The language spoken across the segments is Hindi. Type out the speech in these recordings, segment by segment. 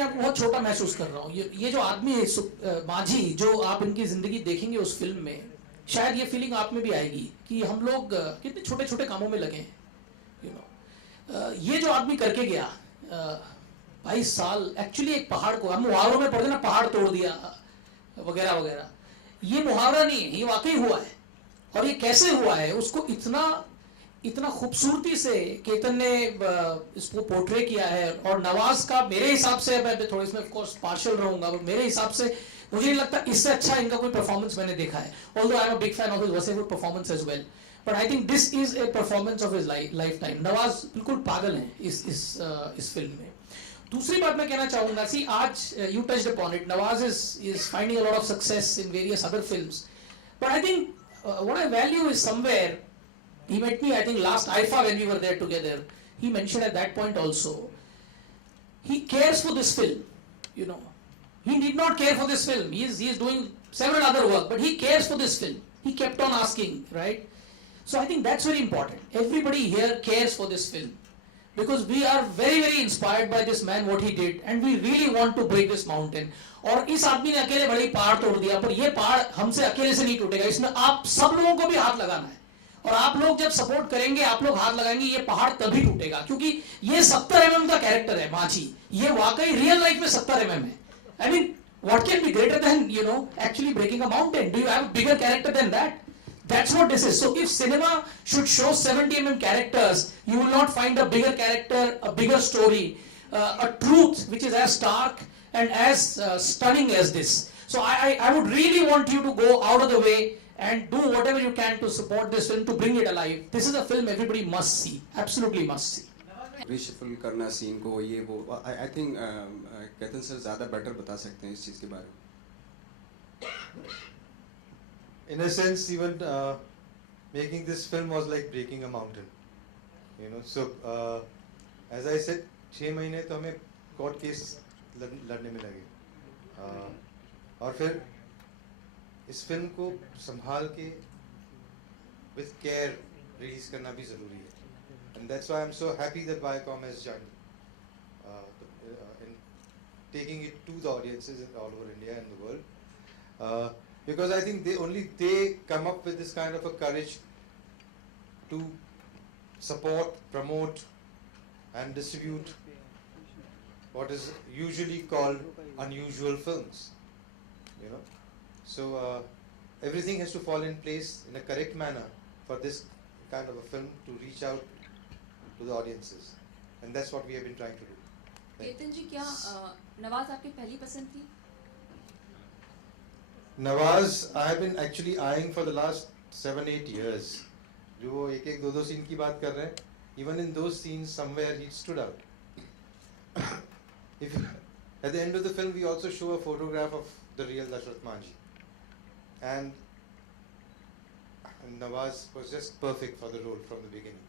अपने आप को बहुत छोटा महसूस कर रहा हूँ। ये जो आदमी है माझी, जो आप इनकी जिंदगी देखेंगे उस फिल्म में, शायद ये फीलिंग आप में भी आएगी कि हम लोग कितने छोटे छोटे कामों में लगे हैं, यू नो। ये जो आदमी करके गया 22 साल, एक्चुअली एक पहाड़ को, हम मुहावरों में पढ़ते ना, पहाड़ तोड़ दिया वगैरह वगैरह, ये मुहावरा नहीं है, ये वाकई हुआ है। और ये कैसे हुआ है, उसको इतना इतना खूबसूरती से केतन ने इसको पोर्ट्रे किया है। और नवाज का मेरे हिसाब से, मैं थोड़ा इसमें ऑफ कोर्स पार्शियल रहूंगा, पर मेरे हिसाब से मुझे नहीं लगता इससे अच्छा इनका कोई परफॉर्मेंस मैंने देखा है। Although I am a big fan of his वॉसेवुड performance as well, but I think this is a performance of his lifetime. Nawaz बिल्कुल पागल हैं इस फिल्म में। दूसरी बात मैं कहना चाहूंगा, सी आज you touched upon it, Nawaz is finding a lot of success in various other films, but I think what I value is somewhere, he met me I think last IFA when we were there together. He mentioned at that point also, he cares for this film, you know. He did not care for this film, he is doing several other work, but he cares for this film. He kept on asking, right? So I think that's very important. Everybody here cares for this film because we are very very inspired by this man, what he did, and we really want to break this mountain. और इस आदमी ने अकेले बड़े पहाड़ तोड़ दिया, पर ये पहाड़ हमसे अकेले से नहीं टूटेगा, इसमें आप सब लोगों को भी हाथ लगाना है। और आप लोग जब सपोर्ट करेंगे, आप लोग हाथ लगाएंगे, ये पहाड़ तभी टूटेगा। क्योंकि ये 70 mm का कैरेक्टर है माझी, ये वाकई रियल लाइफ में 70 mm है। I mean what can be greater than, you know, actually breaking a mountain? Do you have a bigger character than that? That's what this is. So if cinema should show 70 mm characters, you will not find a bigger character, a bigger story, a truth which is as stark and as stunning as this. So I would really want you to go out of the way and do whatever you can to support this film, to bring it alive. This is a film everybody must see, absolutely must see. Reshuffle करना सीन को, ये वो, आई थिंक केतन सर ज़्यादा बेटर बता सकते हैं इस चीज़ के बारे में। In a sense, even making this film was like breaking a mountain, you know. So as I said, 6 महीने तो हमें कोर्ट केस लड़ने में लगे, और फिर इस फिल्म को संभाल के with care रिलीज करना भी ज़रूरी है, and that's why I'm so happy that Viacom has joined in taking it to the audiences all over India and the world, because I think they come up with this kind of a courage to support, promote and distribute what is usually called unusual films, you know. So everything has to fall in place in a correct manner for this kind of a film to reach out to the audiences, and that's what we have been trying to do. Ketan जी, क्या नवाज आपकी पहली पसंद थी? Nawaz, I have been actually eyeing for the last 7-8 years. जो एक 2 सीन की बात कर रहे हैं, even in those scenes somewhere he stood out. If at the end of the film we also show a photograph of the real Dashrath Manjhi, and Nawaz was just perfect for the role from the beginning.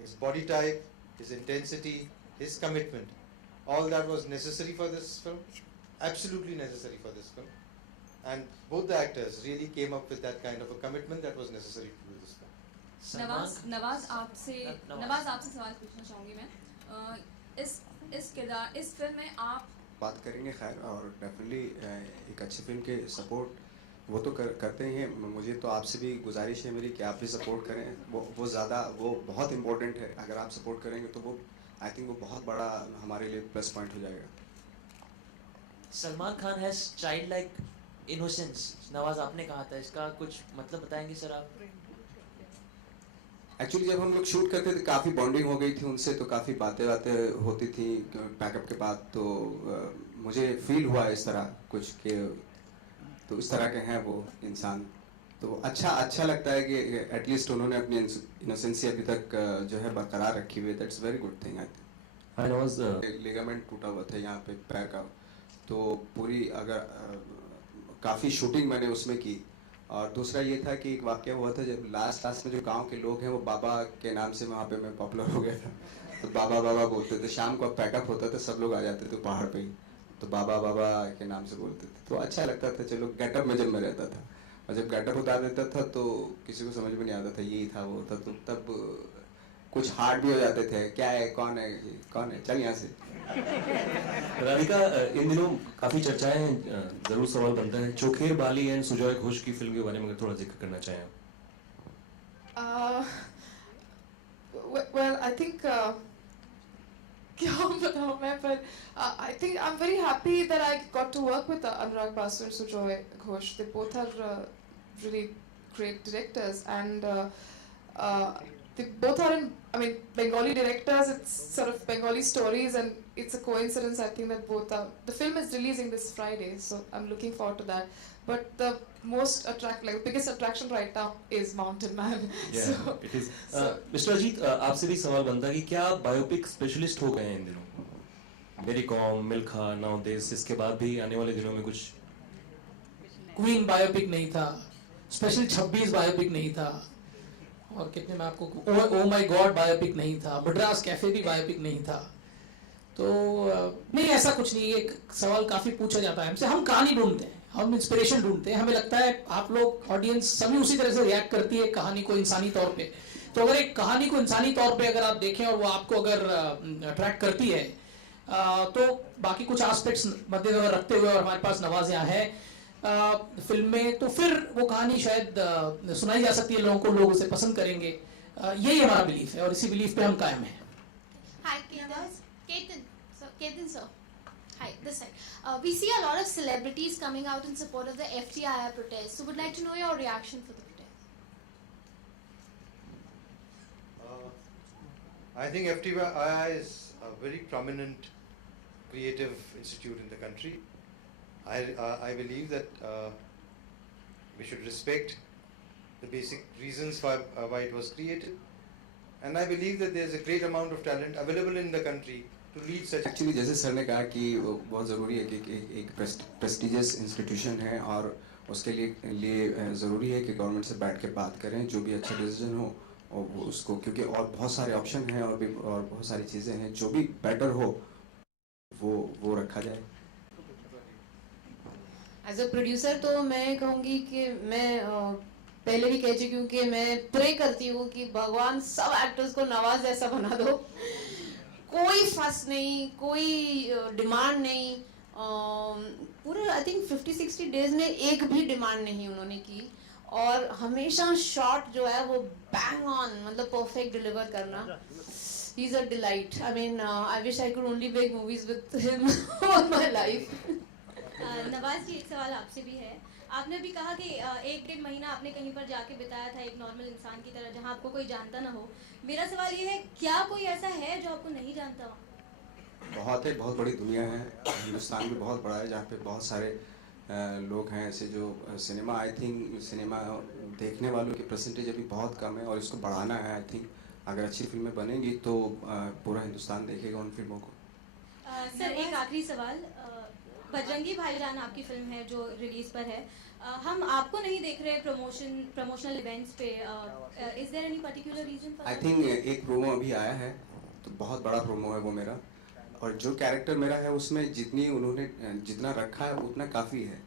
His body type, his intensity, his commitment, all that was necessary for this film. Absolutely necessary for this film, and both the actors really came up with that kind of a commitment that was necessary to do this film. Nawaz आपसे सवाल पूछना चाहूँगी मैं। इस फिल्म में आप बात करेंगे खैर, और डेफिनेटली एक अच्छी फिल्म के सपोर्ट वो तो करते ही हैं। मुझे तो आपसे भी गुजारिश है मेरी कि आप भी सपोर्ट करें, वो बहुत इम्पोर्टेंट है। अगर आप सपोर्ट करेंगे तो वो, आई थिंक वो बहुत बड़ा हमारे लिए प्लस पॉइंट हो जाएगा। Salman Khan has child like innocence, Nawaz आपने कहा था, इसका कुछ मतलब बताएंगे सर आप? एक्चुअली जब हम लोग शूट करते थे काफ़ी बॉन्डिंग हो गई थी उनसे, तो काफ़ी बातें होती थी पैकअप के बाद, तो मुझे फील हुआ इस तरह कुछ कि तो इस तरह के हैं वो इंसान, तो अच्छा लगता है कि एटलीस्ट उन्होंने अपनी इनोसेंसी अभी तक जो है बरकरार रखी हुई है। That's very good thing. I think ligament टूटा हुआ था यहाँ पे पैर का, तो पूरी अगर काफ़ी शूटिंग मैंने उसमें की। और दूसरा ये था कि एक वाक़या हुआ था जब लास्ट में जो गांव के लोग हैं वो बाबा के नाम से वहाँ पे मैं पॉपुलर हो गया था, तो बाबा बोलते थे। शाम को पैकअप होता था, सब लोग आ जाते थे पहाड़ पे ही, तो बाबा के नाम से बोलते थे, तो अच्छा लगता था। चलो गेटअप में जब मैं रहता था, और जब गेटअप उतार देता था तो किसी को समझ में नहीं आता था यही था वो था, तो तब कुछ हार्ड भी हो जाते थे, क्या है कौन है चल यहाँ से। राधिका, इन दिनों काफी चर्चाएं जरूर सवाल बनता है चोखेर बाली एंड सुजॉय घोष की फिल्म के बारे में अगर थोड़ा जिक्र करना चाहें आप। Well, I think क्या बताऊँ मैं, पर I think I'm very happy that I got to work with Anurag Basu and Sujoy Ghosh. They both are really great directors, and they both are in, I mean, Bengali directors. It's sort of Bengali stories, and it's a coincidence, I think, that both are. The film is releasing this Friday, so I'm looking forward to that. But the biggest attraction right now is Mountain Man. Yeah, So, it is. Mister Ajit, आपसे भी सवाल बनता है कि क्या आप बायोपिक स्पेशलिस्ट हो गए हैं इन दिनों? मेरी कॉम, मिल्खा, नाउ दिस, इसके बाद भी आने वाले दिनों में कुछ? क्वीन बायोपिक नहीं था, स्पेशल 26 बायोपिक नहीं था, और कितने में आपको ओ माय गॉड बायोपिक नहीं था, मद्रास कैफे भी बायोपिक नहीं था। तो नहीं, ऐसा कुछ नहीं। एक सवाल काफी पूछा जाता है हमसे, हम कहानी ढूंढते हैं, हम इंस्पिरेशन ढूंढते हैं। हमें लगता है आप लोग, ऑडियंस सभी उसी तरह से रिएक्ट करती है कहानी को इंसानी तौर पे। तो अगर एक कहानी को इंसानी तौर पे अगर आप देखें और वो आपको अगर अट्रैक्ट करती है, तो बाकी कुछ एस्पेक्ट्स मद्देनजर रखते हुए, और हमारे पास नवाज यहाँ है फिल्म में, तो फिर वो कहानी शायद सुनाई जा सकती है लोगों को, लोग उसे पसंद करेंगे। यही हमारा बिलीफ है और इसी बिलीफ पे हम कायम हैं। Hi, Ketan sir. Hi, this side. We see a lot of celebrities coming out in support of the FTII protest. So, would like to know your reaction for the protest. I think FTII is a very prominent creative institute in the country. I believe that we should respect the basic reasons why it was created, and I believe that there is a great amount of talent available in the country to lead such. Actually जैसे सर ने कहा कि बहुत ज़रूरी है कि एक प्रेस्टिजियस इंस्टीट्यूशन है, और उसके लिए ज़रूरी है कि गवर्नमेंट से बैठ के बात करें, जो भी अच्छा डिसीजन हो और वो उसको, क्योंकि और बहुत सारे ऑप्शन हैं और बहुत सारी चीज़ें हैं, जो भी बेटर हो वो रखा जाए। एज अ प्रोड्यूसर तो मैं कहूँगी कि मैं पहले भी कह चुकी हूँ कि मैं प्रे करती हूँ कि भगवान सब एक्टर्स को नवाज जैसा बना दो। कोई फस नहीं, कोई डिमांड नहीं, पूरे आई थिंक 50-60 डेज में एक भी डिमांड नहीं उन्होंने की, और हमेशा शॉट जो है वो बैंग ऑन, मतलब परफेक्ट डिलीवर करना। He is a delight. I mean I wish I could only make movies with him all my life. Nawaz ji, एक सवाल आपसे भी है। आपने भी कहा कि 1-1.5 महीना आपने कहीं पर जाके बिताया था एक नॉर्मल इंसान की तरह, जहां आपको कोई जानता ना हो। मेरा सवाल ये है, क्या कोई ऐसा है जो आपको नहीं जानता हो? बहुत बड़ी दुनिया है, हिंदुस्तान भी बहुत बड़ा है, जहाँ पे बहुत सारे लोग हैं ऐसे जो सिनेमा, आई थिंक सिनेमा देखने वालों की परसेंटेज अभी बहुत कम है, और इसको बढ़ाना है। आई थिंक अगर अच्छी फिल्में बनेंगी तो पूरा हिंदुस्तान देखेगा उन फिल्मों को। सर, एक आखिरी सवाल। बजरंगी भाईजान आपकी फिल्म है जो रिलीज पर है, हम आपको नहीं देख रहे प्रमोशनल इवेंट्स पे। Is there any particular reason for? I think एक प्रोमो अभी आया है, तो बहुत बड़ा प्रोमो है वो मेरा, और जो कैरेक्टर मेरा है उसमें जितना रखा है उतना काफ़ी है।